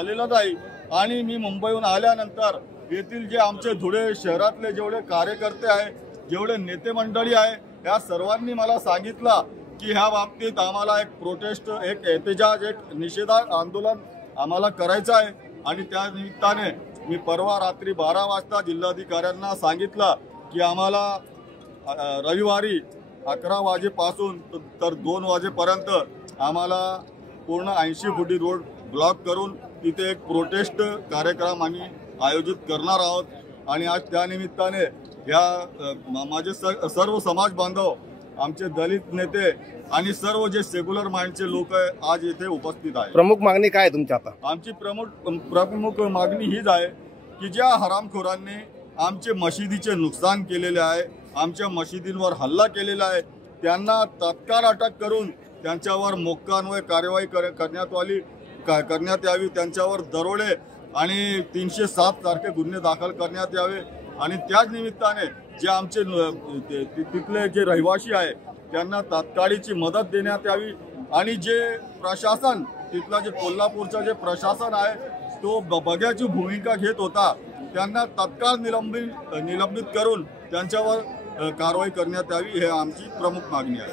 झालेला नाही। आणि मी मुंबईहून आल्यानंतर येथील जे आमचे धुळे शहरातले जेवढे कार्यकर्ते आहे, जेवढे नेते मंडळी आहे, या सर्वांनी मला सांगितलं की ह्या बाबतीत आम्हाला एक प्रोटेस्ट, एक एहतजाज, एक निषेध आंदोलन आम्हाला करायचं आहे। आणि त्या निमित्ताने मी परवा रात्री 12 वाजता जिल्हाधिकाऱ्यांना सांगितलं की आम्हाला रविवारी 11 वाजेपासून तर 2 वाजेपर्यंत आम्हाला पूर्ण 80 फुटी रोड ब्लॉक करून तिथे एक प्रोटेस्ट कार्यक्रम आम्ही आयोजित करणार आहोत। आणि आज त्या निमित्ताने या माझे सर्व समाज बांधव, आमचे दलित नेते आणि सर्व जे सेक्युलर माइंडचे लोक आहे आज इथे उपस्थित आहे। प्रमुख मागणी काय आहे तुमची आता? आमची प्रमुख मागणी हीच आहे की ज्या हरामखोरांनी आमचे मशिदीचे नुकसान केलेले आहे, आमच्या मशिदींवर हल्ला केलेला आहे, त्यांना तत्काळ अटक करून त्यांच्यावर मोक्कान्वये कारवाई करण्यात यावी। त्यांच्यावर दरोडे आणि 307 सारखे गुन्हे दाखल करण्यात यावे। आणि त्याच निमित्ताने जे आमचे तिथले जे रहिवासी आहे त्यांना तात्काळीची मदत देण्यात यावी। आणि जे प्रशासन, तिथला जे कोल्हापूरचा जे प्रशासन आहे तो बघ्याची भूमिका घेत होता, त्यांना तत्काळ निलंबित करून त्यांच्यावर कारवाई करण्यात यावी, हे आमची प्रमुख मागणी आहे।